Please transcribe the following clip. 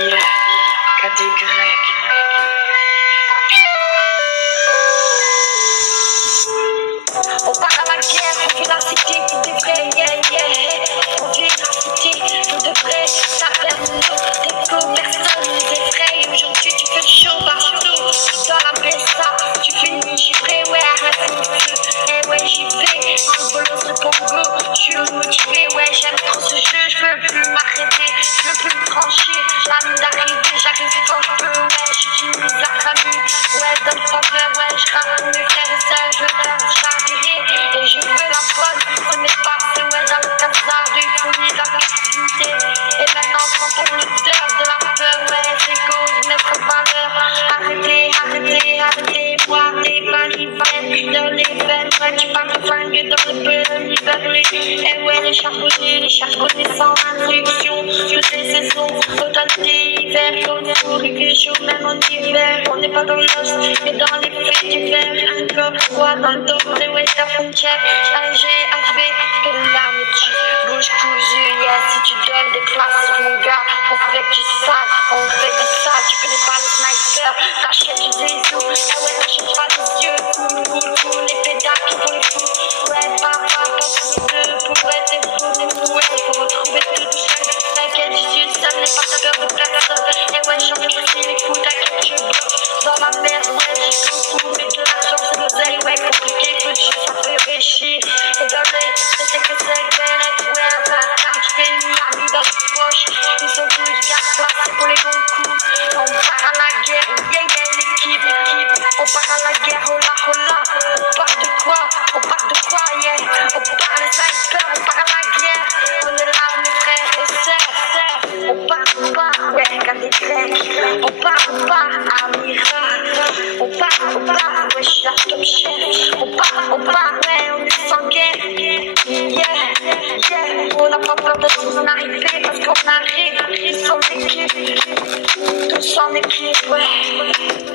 Yeah, KDY. On part à la guerre, on veut la cité, tout est vrai, yeah, yeah. On veut la cité, tout est vrai, ça fait nous, des flots, personne nous effraie. Aujourd'hui tu fais le show partout, dans la bessa, tu finis givré, ouais, arrête mon feu, eh ouais, j'y vais, en le bolos de Congo, je suis motivé, ouais, j'aime trop ce jeu, je veux plus m'arrêter, je veux plus me trancher, la ligne d'arrivée, j'arrive quand je peux, ouais, j'utilise la famille, ouais, donne pas peur, ouais, je gratte pour mes frères et sœurs, je veux faire chavirer, et je veux la bonne, ce n'est pas ce ouais, dans le casard, du fourni, la activité, et maintenant quand on l'odeur de la peur, ouais, c'est cause, mettre en valeur, arrêtez, arrêtez, arrêtez, boire des balivettes, dans les veines, ouais, tu parles de flingue dans le peu, nivelé, et ouais, les charbonnés sans instruction, toutes les saisons, totalité hiver, comme four, il fait chaud même en hiver, on n'est pas dans l'os, mais dans les faits divers, un corps froid dans le dos, les ouais, ta frontière, AGHV, que l'arme tue, bouge cousu, yeah, si tu donnes des places, mon gars, on fait du sale, on fait du sale, tu connais pas le sniper, t'achètes du zizou, ah ouais, t'achètes pas des yeux, cool, les pédales qui font les fous, ouais, papa, pour être des fous, ouais, faut retrouver toute seule, t'inquiète, je suis seul, n'aie pas peur de personne, et ouais, j'en ai pris les coups, t'inquiète, je bloque, dans ma merde, ouais, j'ai beaucoup, mais de l'argent, c'est l'oseille, ouais, compliqué, peu de jus, ça fait réfléchir, et dans les, c'est que c'est belle, ouais, quand tu fais une amie dans les poches, ils sont tous bien placés pour les bons coups, on part à la guerre, yeah, yeah, l'équipe, on part à la guerre, hola, on part de quoi, yeah, on part les snipers, on part à la guerre, on est là, mes frères et sœurs, on part, ouais, KDY, on part, Amira, on part, ouais, je suis la top chef, on part, ouais, on est sans guerre, yeah, on n'a pas peur de son arrivée, parce qu'on arrive, tous en équipe, ouais.